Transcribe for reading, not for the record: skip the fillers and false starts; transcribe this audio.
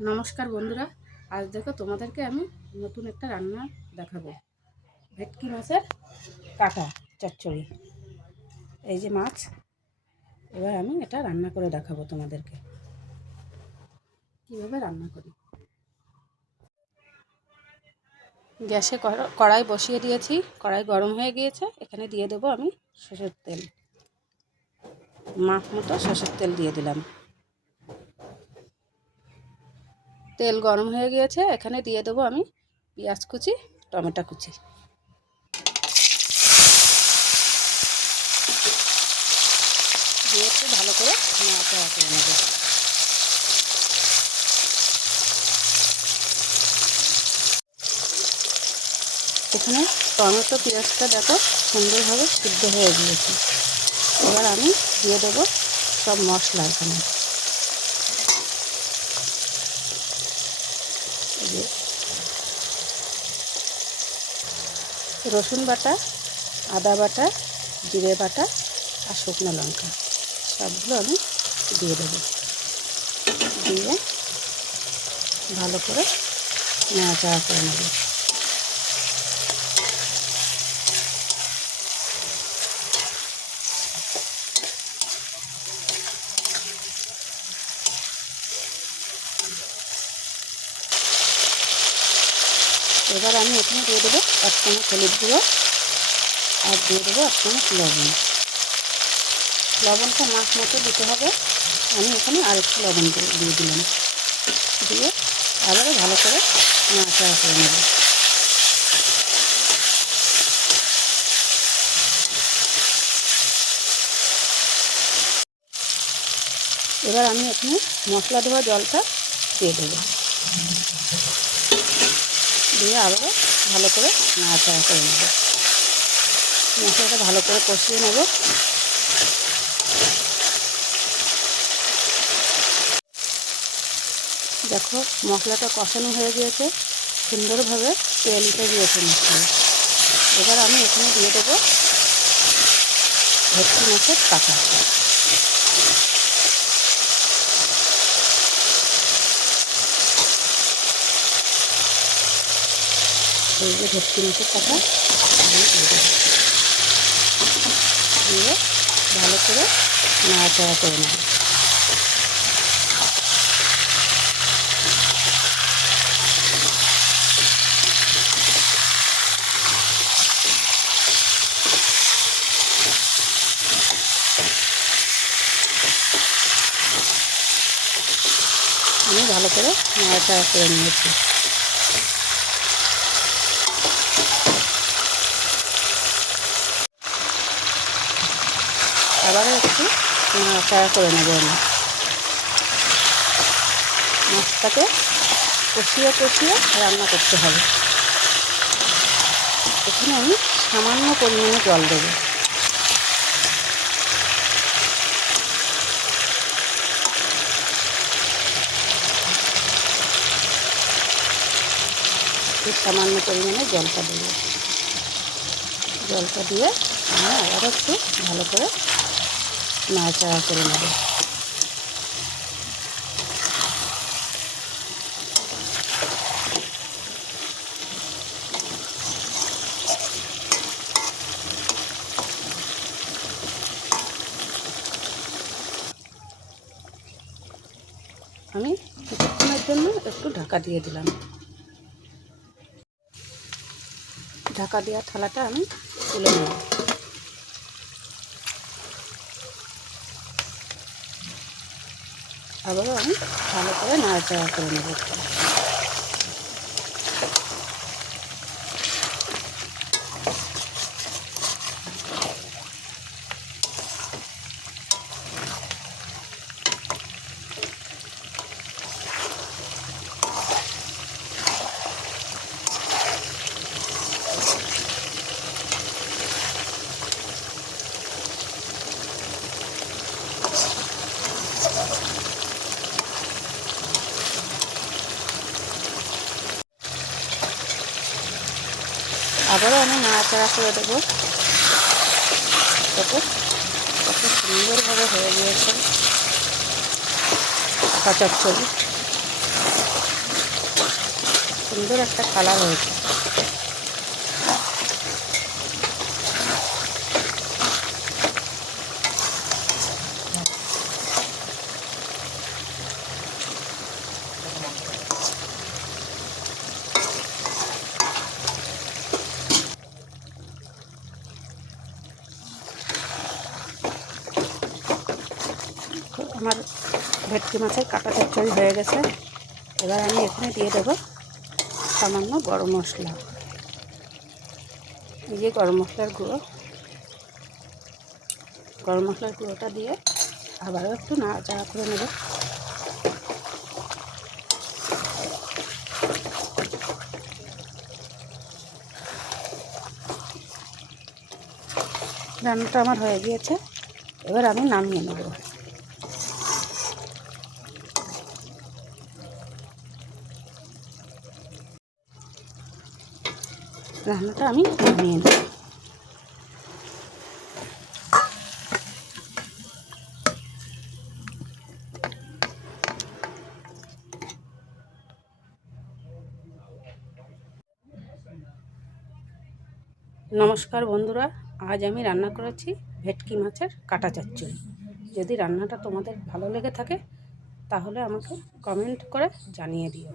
নমস্কার বন্ধুরা, আজ দেখো তোমাদেরকে আমি নতুন একটা রান্না দেখাবো। ভেটকি মাছের কাটা চচ্চড়ি। এই যে মাছ, এবার আমি এটা রান্না করে দেখাবো তোমাদেরকে কীভাবে রান্না করি। গ্যাসে কড়াই বসিয়ে দিয়েছি, কড়াই গরম হয়ে গিয়েছে। এখানে দিয়ে দেবো আমি সরষের তেল, মাপ মতো সরষের তেল দিয়ে দিলাম। তেল গরম হয়ে গিয়েছে, এখানে দিয়ে দেবো আমি পেঁয়াজ কুচি, টমেটো কুচি। দিয়ে একটু ভালো করে নাড়াচাড়া করে নেব। এখানে টমেটো পেঁয়াজটা দেখো সুন্দরভাবে সিদ্ধ হয়ে গিয়েছে। এবার আমি দিয়ে দেবো সব মশলা। এখানে রসুন বাটা, আদা বাটা, জিরে বাটা আর শুকনো লঙ্কা সবগুলো আমি দিয়ে দেবো। দিয়ে ভালো করে নাড়াচাড়া করে নেব। এবার আমি এখানে দিয়ে দেবো 1 চামচ হলুদ গুঁড়ো আর দিয়ে দেবো 1 চামচ লবণ। লবণটা মাছ মতো দিতে হবে। আমি এখানে আরেকটু লবণ দিয়ে দিলাম। দিয়ে আবারও ভালো করে নাড়াচাড়া করে নেব। এবার আমি এখানে মশলা ধোয়া জলটা দিয়ে দেবো। দিয়ে আবারও ভালো করে নাড়াচাড়া করে নেব। মশলাটা ভালো করে কষিয়ে নেব। দেখো মশলাটা কষানো হয়ে গিয়েছে, সুন্দরভাবে তেল উঠে গিয়েছে মশলা। এবার আমি এখানে দিয়ে দেবো ভেটকি মাছের কাটা। এই যে ভেটকি মাছের কাটা আমি দিয়ে দেবো। দিয়ে ভালো করে নাড়াচাড়া করে নেব। আমি ভালো করে নাড়াচাড়া করে নিয়েছি। আবারও একটু নাড়াচাড়া করে নেব। আমি মাছটাকে কষিয়ে কষিয়ে রান্না করতে হবে। এখানে আমি সামান্য পরিমাণে জল দেবো। খুব সামান্য পরিমাণে জলটা দেবো। জলটা দিয়ে আমি আবারও একটু ভালো করে নাড়াচাড়া করে নেব। আমি কিছুক্ষণের জন্য একটু ঢাকা দিয়ে দিলাম। ঢাকা দেওয়া থালাটা আমি তুলে নেব। আবারও আমি ভালো করে নাড়াচাড়া করে নেব। আবারও আমি নাড়াচাড়া করে দেবো। কত সুন্দরভাবে হয়ে গিয়েছে চচ্চড়ি। সুন্দর একটা কালার হয়েছে। আমার ভেটকি মাছের কাটা চচ্চড়ি হয়ে গেছে। এবার আমি এখানে দিয়ে দেবো সামান্য গরম মশলা। এই যে গরম মশলার গুঁড়োটা দিয়ে আবারও একটু নাড়াচাড়া করে নেব। রান্নাটা আমার হয়ে গিয়েছে, এবার আমি নামিয়ে নেব। রান্নাটা আমি নামিয়ে নেব। নমস্কার বন্ধুরা, আজ আমি রান্না করেছি ভেটকি মাছের কাটা চচ্চড়ি। যদি রান্নাটা তোমাদের ভালো লেগে থাকে তাহলে আমাকে কমেন্ট করে জানিয়ে দিও।